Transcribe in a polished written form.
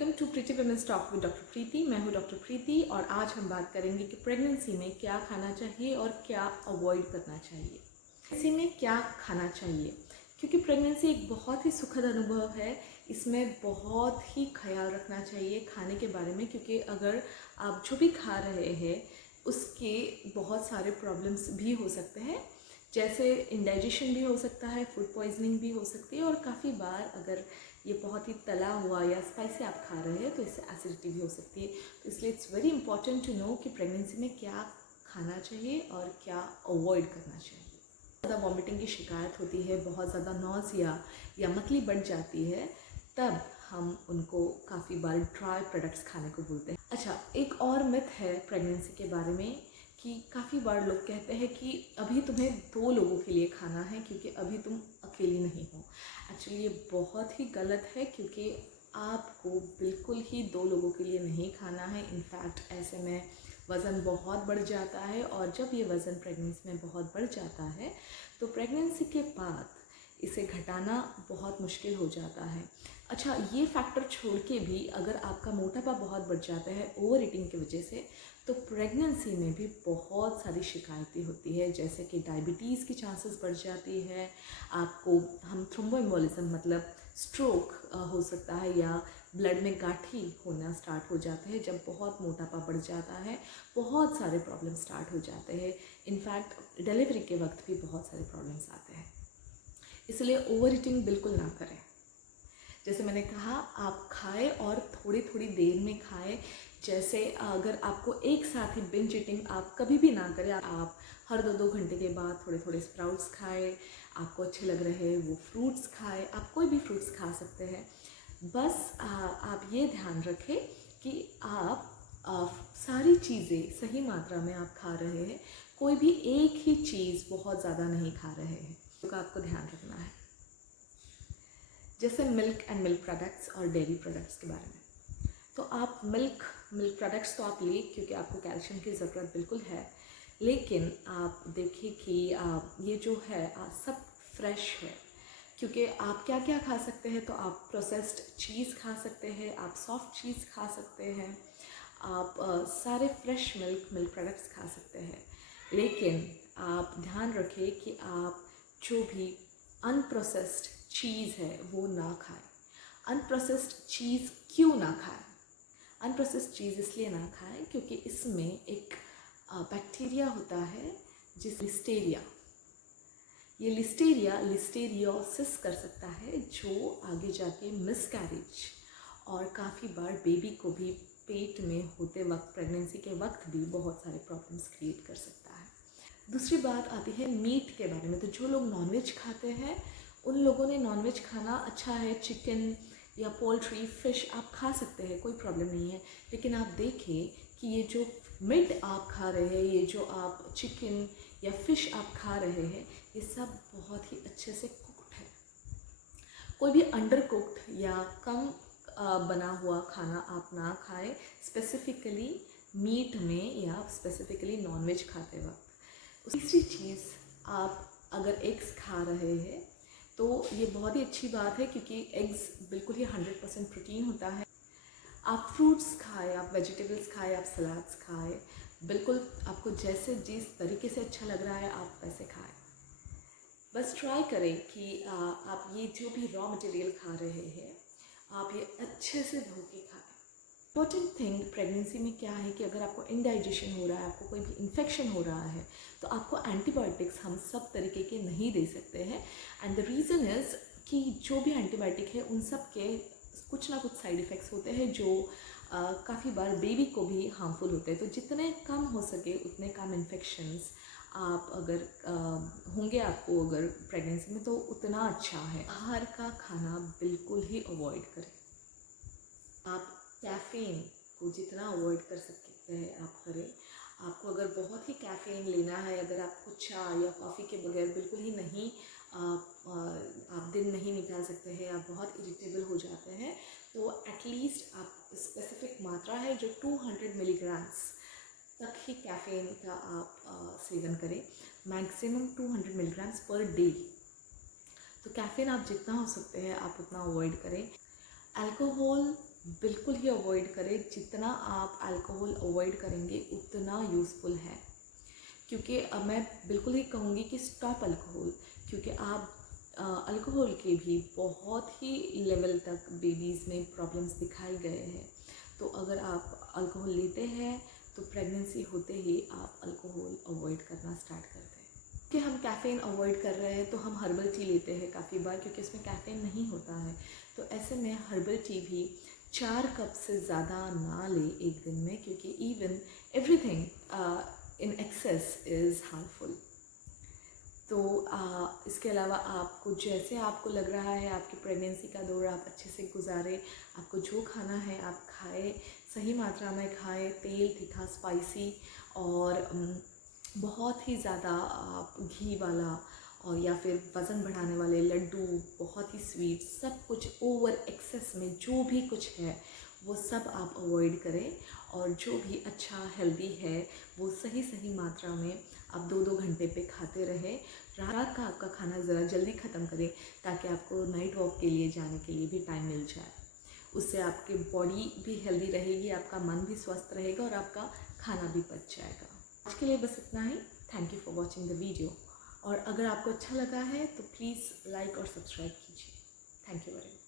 Welcome to Preeti women's talk with doctor Preeti. मैं हूँ doctor प्रीति और आज हम बात करेंगे कि प्रेगनेंसी में क्या खाना चाहिए और क्या अवॉइड करना चाहिए। प्रेगनेंसी में क्या खाना चाहिए, क्योंकि प्रेगनेंसी एक बहुत ही सुखद अनुभव है। इसमें बहुत ही ख्याल रखना चाहिए खाने के बारे में, क्योंकि अगर आप जो भी खा रहे हैं उसके बहुत सारे प्रॉब्लम्स भी हो सकते हैं, जैसे इंडाइजेशन भी हो सकता है, फूड पॉइजनिंग भी हो सकती है, और काफ़ी बार अगर ये बहुत ही तला हुआ या स्पाइसी आप खा रहे हैं तो इससे एसिडिटी भी हो सकती है। तो इसलिए it's very important to know कि प्रेगनेंसी में क्या खाना चाहिए और क्या अवॉइड करना चाहिए। ज़्यादा वॉमिटिंग की शिकायत होती है, बहुत ज़्यादा नॉज़िया या मतली बढ़ जाती है, तब हम उनको काफ़ी बार ड्राई प्रोडक्ट्स खाने को बोलते हैं। अच्छा, एक और मिथ है प्रेगनेंसी के बारे में कि काफ़ी बार लोग कहते हैं कि अभी तुम्हें 2 लोगों के लिए खाना है क्योंकि अभी तुम अकेली नहीं हो। एक्चुअली ये बहुत ही गलत है, क्योंकि आपको बिल्कुल ही 2 लोगों के लिए नहीं खाना है। इनफैक्ट ऐसे में वज़न बहुत बढ़ जाता है, और जब ये वज़न प्रेगनेंसी में बहुत बढ़ जाता है तो प्रेगनेंसी के बाद इसे घटाना बहुत मुश्किल हो जाता है। अच्छा, ये फैक्टर छोड़ के भी अगर आपका मोटापा बहुत बढ़ जाता है ओवर ईटिंग की वजह से, तो प्रेगनेंसी में भी बहुत सारी शिकायतें होती है, जैसे कि डायबिटीज़ की चांसेस बढ़ जाती है, आपको हम थ्रोम्बोएम्बोलिज्म मतलब स्ट्रोक हो सकता है, या ब्लड में गांठी होना स्टार्ट हो जाते हैं। जब बहुत मोटापा बढ़ जाता है बहुत सारे प्रॉब्लम स्टार्ट हो जाते हैं। इनफैक्ट डिलीवरी के वक्त भी बहुत सारे प्रॉब्लम्स आते हैं, इसलिए ओवर ईटिंग बिल्कुल ना करें। जैसे मैंने कहा, आप खाएं और थोड़ी थोड़ी देर में खाएं। जैसे अगर आपको एक साथ ही बिंज ईटिंग आप कभी भी ना करें, आप हर 2-2 घंटे के बाद थोड़े थोड़े स्प्राउट्स खाएं, आपको अच्छे लग रहे हैं वो फ्रूट्स खाएं, आप कोई भी फ्रूट्स खा सकते हैं। बस आप ये ध्यान रखें कि आप सारी चीज़ें सही मात्रा में आप खा रहे हैं, कोई भी एक ही चीज़ बहुत ज़्यादा नहीं खा रहे हैं, तो आपको ध्यान रखना है। जैसे मिल्क एंड मिल्क प्रोडक्ट्स और डेयरी प्रोडक्ट्स के बारे में, तो आप मिल्क प्रोडक्ट्स तो आप लें क्योंकि आपको कैल्शियम की ज़रूरत बिल्कुल है, लेकिन आप देखिए कि ये जो है सब फ्रेश है। क्योंकि आप क्या क्या खा सकते हैं, तो आप प्रोसेस्ड चीज़ खा सकते हैं, आप सॉफ्ट चीज़ खा सकते हैं, आप सारे फ्रेश मिल्क प्रोडक्ट्स खा सकते हैं, लेकिन आप ध्यान रखें कि आप जो भी अनप्रोसेस्ड चीज़ है वो ना खाएं। अनप्रोसेस्ड चीज़ क्यों ना खाएं? अनप्रोसेस्ड चीज़ इसलिए ना खाएं क्योंकि इसमें एक बैक्टीरिया होता है जिस लिस्टेरिया, ये लिस्टेरियोसिस कर सकता है, जो आगे जाके मिसकैरेज और काफ़ी बार बेबी को भी पेट में होते वक्त, प्रेगनेंसी के वक्त भी बहुत सारे प्रॉब्लम्स क्रिएट कर सकता है। दूसरी बात आती है मीट के बारे में। तो जो लोग नॉनवेज खाते हैं उन लोगों ने नॉनवेज खाना अच्छा है, चिकन या पोल्ट्री, फिश आप खा सकते हैं, कोई प्रॉब्लम नहीं है। लेकिन आप देखें कि ये जो मीट आप खा रहे हैं, ये जो आप चिकन या फिश आप खा रहे हैं, ये सब बहुत ही अच्छे से कुक्ड है। कोई भी अंडर कुक्ड या कम बना हुआ खाना आप ना खाएं, स्पेसिफिकली मीट में या स्पेसिफिकली नॉनवेज खाते वक्त। तीसरी चीज़, आप अगर एग्स खा रहे हैं तो ये बहुत ही अच्छी बात है, क्योंकि एग्स बिल्कुल ही 100% प्रोटीन होता है। आप फ्रूट्स खाएं, आप वेजिटेबल्स खाएं, आप सलाद्स खाएं, बिल्कुल आपको जैसे जिस तरीके से अच्छा लग रहा है आप वैसे खाएं। बस ट्राई करें कि आप ये जो भी रॉ मटेरियल खा रहे हैं आप ये अच्छे से धो के खाएं। इम्पॉर्टेंट थिंग प्रेगनेंसी में क्या है कि अगर आपको इंडाइजेशन हो रहा है, आपको कोई भी इन्फेक्शन हो रहा है, तो आपको एंटीबायोटिक्स हम सब तरीके के नहीं दे सकते हैं। एंड द रीज़न इज़ कि जो भी एंटीबायोटिक है उन सब के कुछ ना कुछ साइड इफ़ेक्ट्स होते हैं, जो काफ़ी बार बेबी को भी हार्मफुल होते हैं। तो जितने कम हो सके उतने कम इन्फेक्शंस आप अगर होंगे आपको अगर प्रेगनेंसी में, तो उतना अच्छा है। बाहर का खाना बिल्कुल ही अवॉइड करें। आप कैफ़ीन को जितना अवॉइड कर सकते हैं आप करें। आपको अगर बहुत ही कैफ़ीन लेना है, अगर आपको चाय या कॉफ़ी के बगैर बिल्कुल ही नहीं आप दिन नहीं निकाल सकते हैं, आप बहुत इरिटेबल हो जाते हैं, तो एटलीस्ट आप स्पेसिफिक मात्रा है जो 200 मिलीग्राम्स तक ही कैफ़ीन का आप सेवन करें, मैक्सिमम 200 मिलीग्राम्स पर डे। तो कैफ़ीन आप जितना हो सकते हैं आप उतना अवॉइड करें। अल्कोहल बिल्कुल ही अवॉइड करें। जितना आप अल्कोहल अवॉइड करेंगे उतना यूज़फुल है, क्योंकि मैं बिल्कुल ही कहूँगी कि स्टॉप अल्कोहल, क्योंकि आप अल्कोहल के भी बहुत ही लेवल तक बेबीज़ में प्रॉब्लम्स दिखाए गए हैं। तो अगर आप अल्कोहल लेते हैं तो प्रेगनेंसी होते ही आप अल्कोहल अवॉइड करना स्टार्ट कर दें। कि हम कैफ़ीन अवॉइड कर रहे हैं तो हम हर्बल टी लेते हैं काफ़ी बार, क्योंकि इसमें कैफ़ीन नहीं होता है। तो ऐसे में हर्बल टी भी 4 कप से ज़्यादा ना ले एक दिन में, क्योंकि even everything in excess is harmful. तो इसके अलावा आपको जैसे आपको लग रहा है आपकी प्रेगनेंसी का दौर आप अच्छे से गुजारें, आपको जो खाना है आप खाएं, सही मात्रा में खाएं, तेल, तीखा, स्पाइसी और बहुत ही ज़्यादा आप घी वाला और या फिर वज़न बढ़ाने वाले लड्डू, बहुत ही स्वीट, सब कुछ ओवर एक्सेस में जो भी कुछ है वो सब आप अवॉइड करें। और जो भी अच्छा हेल्दी है वो सही सही मात्रा में आप 2-2 घंटे पे खाते रहें। रात का आपका खाना ज़रा जल्दी ख़त्म करें ताकि आपको नाइट वॉक के लिए जाने के लिए भी टाइम मिल जाए। उससे आपकी बॉडी भी हेल्दी रहेगी, आपका मन भी स्वस्थ रहेगा और आपका खाना भी पच जाएगा। आज के लिए बस इतना ही। Thank you for watching the video. और अगर आपको अच्छा लगा है तो प्लीज़ लाइक और सब्सक्राइब कीजिए। Thank you very much.